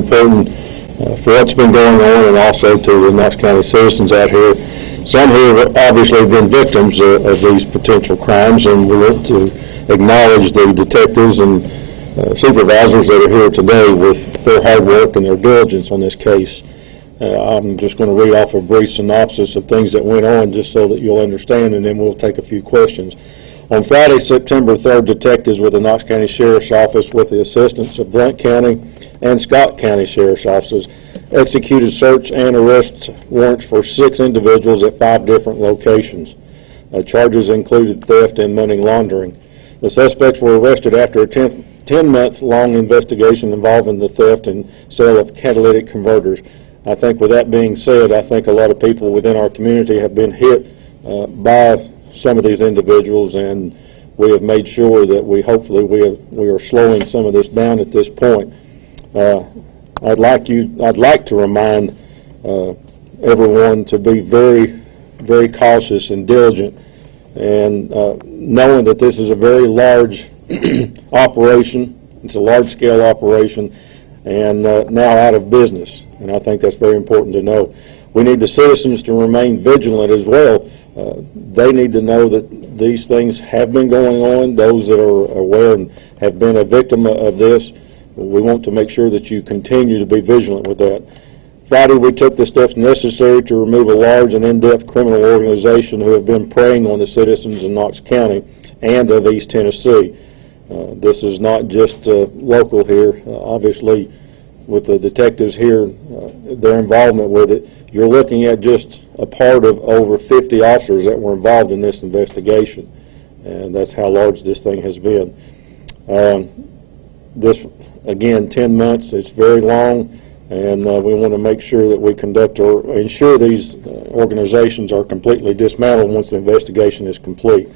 very important for what's been going on, and also to the Knox County citizens out here. Some who have obviously been victims of these potential crimes, and we want to acknowledge the detectives and supervisors that are here today with their hard work and their diligence on this case. I'm just going to read off a brief synopsis of things that went on just so that you'll understand, and then we'll take a few questions. On Friday, September 3rd, detectives with the Knox County Sheriff's Office, with the assistance of Blount County and Scott County Sheriff's Offices, executed search and arrest warrants for 6 individuals at 5 different locations. Charges included theft and money laundering. The suspects were arrested after a 10-month-long investigation involving the theft and sale of catalytic converters. I think with that being said, I think a lot of people within our community have been hit by some of these individuals, and we have made sure that we are slowing some of this down at this point. I'd like to remind everyone to be very, very cautious and diligent, and knowing that this is a very large operation. It's a large-scale operation, and now out of business, and I think that's very important to know. We need the citizens to remain vigilant as well. They need to know that these things have been going on. Those that are aware and have been a victim of this, we want to make sure that you continue to be vigilant with that. Friday, we took the steps necessary to remove a large and in-depth criminal organization who have been preying on the citizens in Knox County and of East Tennessee. This is not just local here. Obviously, with the detectives here, their involvement with it, you're looking at just a part of over 50 officers that were involved in this investigation, and that's how large this thing has been. This, again, 10 months, it's very long, and we want to make sure that we conduct or ensure these organizations are completely dismantled once the investigation is complete.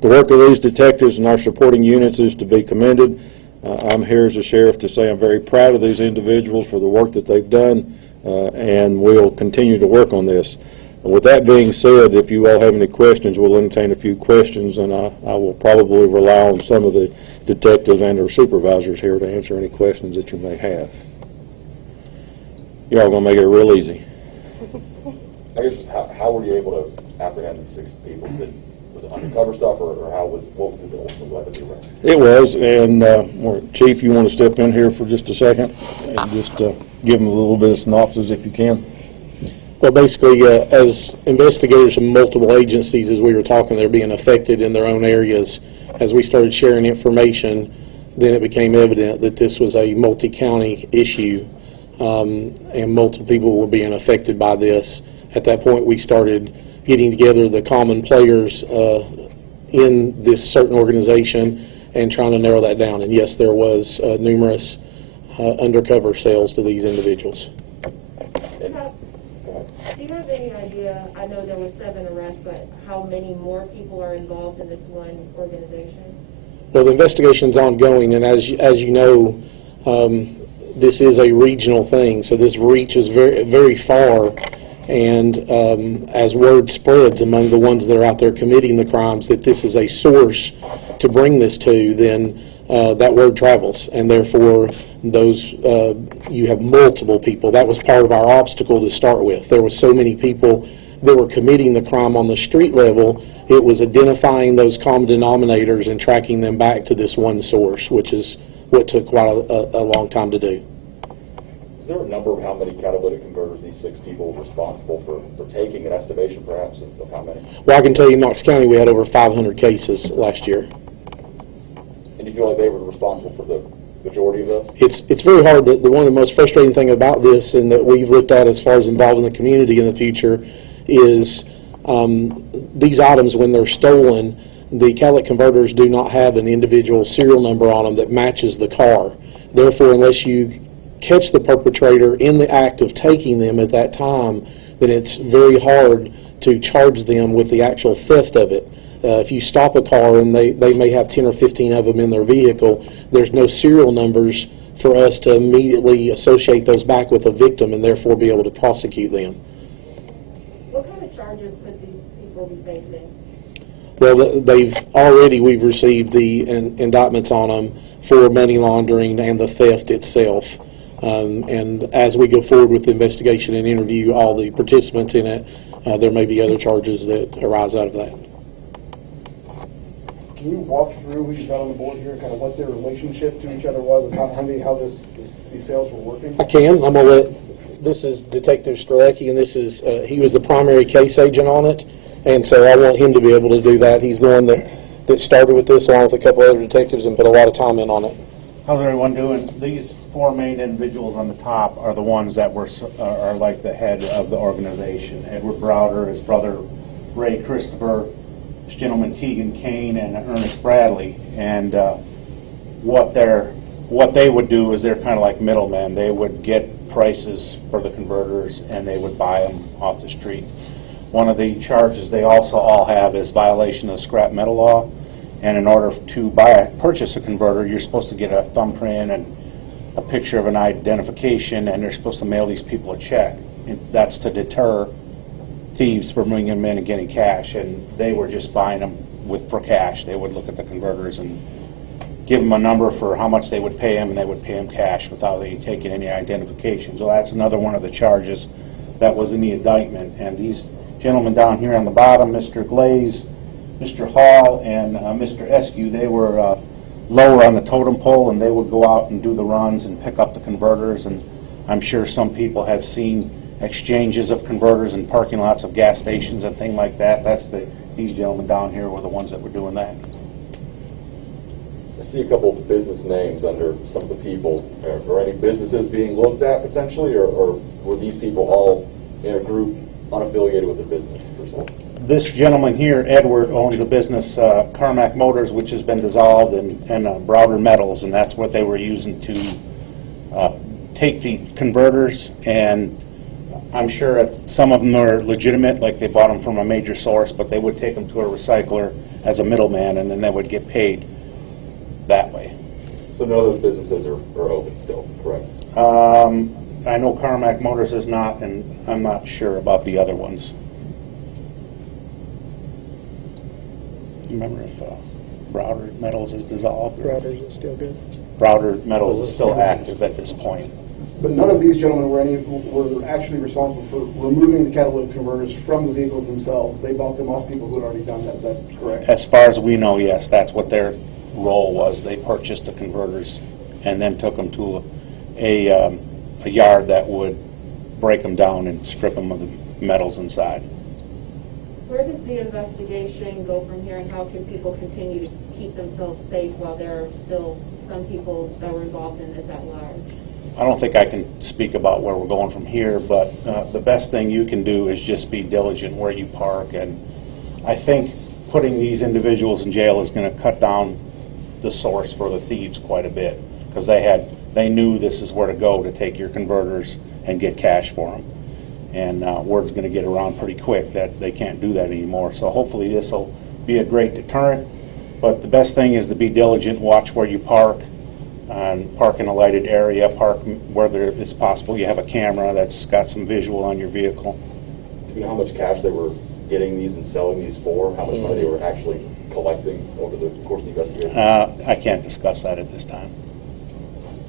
The work of these detectives and our supporting units is to be commended. I'm here as a sheriff to say I'm very proud of these individuals for the work that they've done, and we'll continue to work on this. And with that being said, if you all have any questions, we'll entertain a few questions, and I will probably rely on some of the detectives and our supervisors here to answer any questions that you may have. You're all going to make it real easy. I guess how were you able to apprehend these 6 people? Was it undercover stuff, or what was the ultimate weapon you arrested? It was, and Chief, you want to step in here for just a second and just give them a little bit of synopsis if you can? Well, basically, as investigators from multiple agencies, as we were talking, they're being affected in their own areas. As we started sharing information, then it became evident that this was a multi-county issue, and multiple people were being affected by this. At that point, we started getting together the common players in this certain organization and trying to narrow that down. And yes, there was numerous undercover sales to these individuals. Do you have any idea, I know there were 7 arrests, but how many more people are involved in this one organization? Well, the investigation's ongoing, and as you know, this is a regional thing, so this reaches very, very far. And as word spreads among the ones that are out there committing the crimes that this is a source to bring this to, then that word travels, and therefore those you have multiple people. That was part of our obstacle to start with. There were so many people that were committing the crime on the street level. It was identifying those common denominators and tracking them back to this one source, which is what took quite a long time to do. Is there a number of how many catalytic converters these 6 people were responsible for taking, an estimation perhaps of how many? Well, I can tell you in Knox County we had over 500 cases last year. And do you feel like they were responsible for the majority of those? It's very hard. One of the most frustrating thing about this, and that we've looked at as far as involving the community in the future, is these items, when they're stolen, the catalytic converters do not have an individual serial number on them that matches the car. Therefore, unless you catch the perpetrator in the act of taking them at that time, then it's very hard to charge them with the actual theft of it. If you stop a car and they may have 10 or 15 of them in their vehicle, there's no serial numbers for us to immediately associate those back with a victim and therefore be able to prosecute them. What kind of charges could these people be facing? Well, we've received the indictments on them for money laundering and the theft itself. And as we go forward with the investigation and interview all the participants in it, there may be other charges that arise out of that. Can you walk through who you got on the board here, kind of what their relationship to each other was, and how these sales were working? I can. I'm going to let, this is Detective Strelecki, and this is, he was the primary case agent on it, and so I want him to be able to do that. He's the one that started with this, along with a couple other detectives, and put a lot of time in on it. How's everyone doing? These four main individuals on the top are the ones that are like the head of the organization. Edward Browder, his brother Ray Christopher, this gentleman Tegan Kane, and Ernest Bradley. And what they would do is they're kind of like middlemen. They would get prices for the converters and they would buy them off the street. One of the charges they also all have is violation of the scrap metal law. And in order to purchase a converter, you're supposed to get a thumbprint and a picture of an identification, and they're supposed to mail these people a check. And that's to deter thieves from bringing them in and getting cash. And they were just buying them for cash. They would look at the converters and give them a number for how much they would pay them, and they would pay them cash without taking any identification. So that's another one of the charges that was in the indictment. And these gentlemen down here on the bottom, Mr. Glaze, Mr. Hall, and Mr. Eskew, they were lower on the totem pole, and they would go out and do the runs and pick up the converters. And I'm sure some people have seen exchanges of converters in parking lots of gas stations and things like that. These gentlemen down here were the ones that were doing that. I see a couple of business names under some of the people. Are any businesses being looked at potentially, or were these people all in a group unaffiliated with the business per se? This gentleman here, Edward, owns a business, Carmack Motors, which has been dissolved, and Browder Metals, and that's what they were using to take the converters. And I'm sure some of them are legitimate, like they bought them from a major source, but they would take them to a recycler as a middleman, and then they would get paid that way. So none of those businesses are open still, correct? I know Carmack Motors is not, and I'm not sure about the other ones. Remember if Browder Metals is dissolved? Browder's is still good. Browder Metals is still active at this point. But none of these gentlemen were actually responsible for removing the catalytic converters from the vehicles themselves. They bought them off people who had already done that. Is that correct? As far as we know, yes, that's what their role was. They purchased the converters and then took them to a yard that would break them down and strip them of the metals inside. Where does the investigation go from here, and how can people continue to keep themselves safe while there are still some people that were involved in this at large? I don't think I can speak about where we're going from here, but the best thing you can do is just be diligent where you park. And I think putting these individuals in jail is going to cut down the source for the thieves quite a bit, because they knew this is where to go to take your converters and get cash for them. And word's going to get around pretty quick that they can't do that anymore. So hopefully this will be a great deterrent. But the best thing is to be diligent, watch where you park, and park in a lighted area, park where it's possible you have a camera that's got some visual on your vehicle. Do you know how much cash they were getting these and selling these for? How much money they were actually collecting over the course of the investigation? I can't discuss that at this time.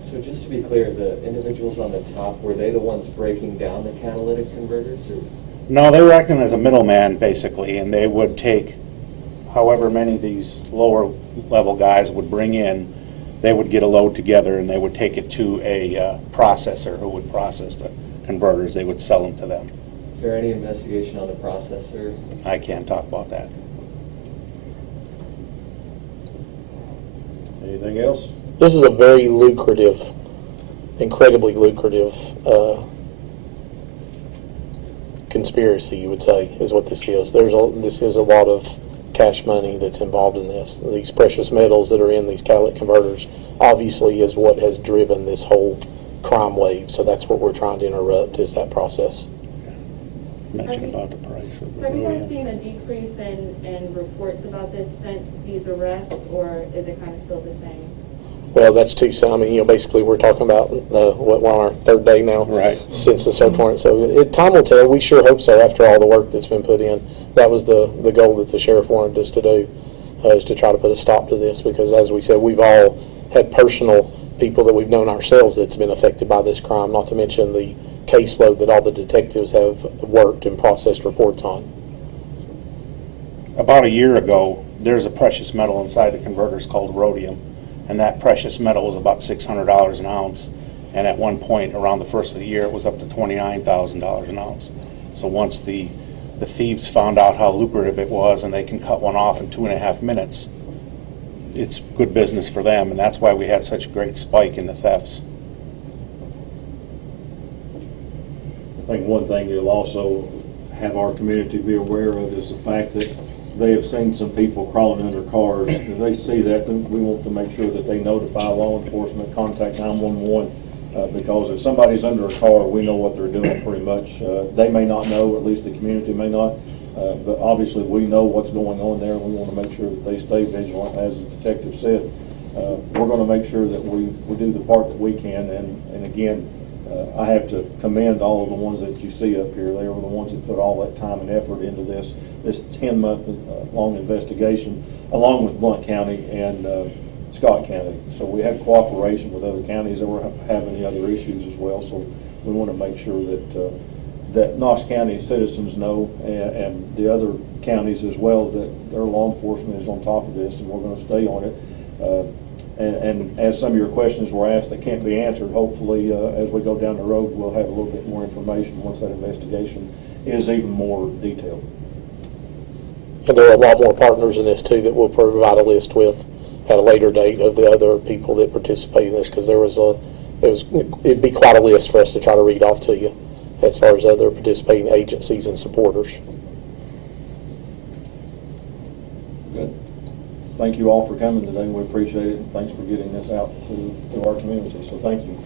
So just to be clear, the individuals on the top, were they the ones breaking down the catalytic converters? Or? No, they were acting as a middleman, basically, and they would take however many of these lower level guys would bring in. They would get a load together and they would take it to a processor who would process the converters. They would sell them to them. Is there any investigation on the processor? I can't talk about that. Anything else? This is a very lucrative, incredibly lucrative conspiracy, you would say, is what this is. This is a lot of cash money that's involved in this. These precious metals that are in these catalytic converters obviously is what has driven this whole crime wave. So that's what we're trying to interrupt, is that process. Mention about the price of the So have you guys rodeo. seen a decrease in reports about this since these arrests, or is it kind of still the same? Well, that's too soon. I mean, basically we're talking about we're on our third day now, Right. since the search warrant. So time will tell. We sure hope so. After all the work that's been put in, that was the goal that the sheriff wanted us to do, is to try to put a stop to this. Because as we said, we've all had personal people that we've known ourselves that's been affected by this crime, not to mention the caseload that all the detectives have worked and processed reports on. About a year ago, there's a precious metal inside the converters called rhodium, and that precious metal was about $600 an ounce. And at one point, around the first of the year, it was up to $29,000 an ounce. So once the thieves found out how lucrative it was, and they can cut one off in 2.5 minutes, it's good business for them, and that's why we had such a great spike in the thefts. I think one thing you'll also have our community be aware of is the fact that they have seen some people crawling under cars. If they see that, then we want to make sure that they notify law enforcement, contact 911, because if somebody's under a car, we know what they're doing pretty much. They may not know, at least the community may not, but obviously we know what's going on there, and we want to make sure that they stay vigilant. As the detective said, we're going to make sure that we do the part that we can, and again, I have to commend all of the ones that you see up here. They were the ones that put all that time and effort into this 10-month long investigation, along with Blount County and Scott County. So we have cooperation with other counties that were having any other issues as well. So we want to make sure that that Knox County citizens know, and the other counties as well, that their law enforcement is on top of this, and we're going to stay on it. And as some of your questions were asked that can't be answered, hopefully as we go down the road, we'll have a little bit more information once that investigation is even more detailed. And there are a lot more partners in this too that we'll provide a list with at a later date of the other people that participate in this, because it'd be quite a list for us to try to read off to you as far as other participating agencies and supporters. Good. Thank you all for coming today. We appreciate it. And thanks for getting this out to our community. So thank you.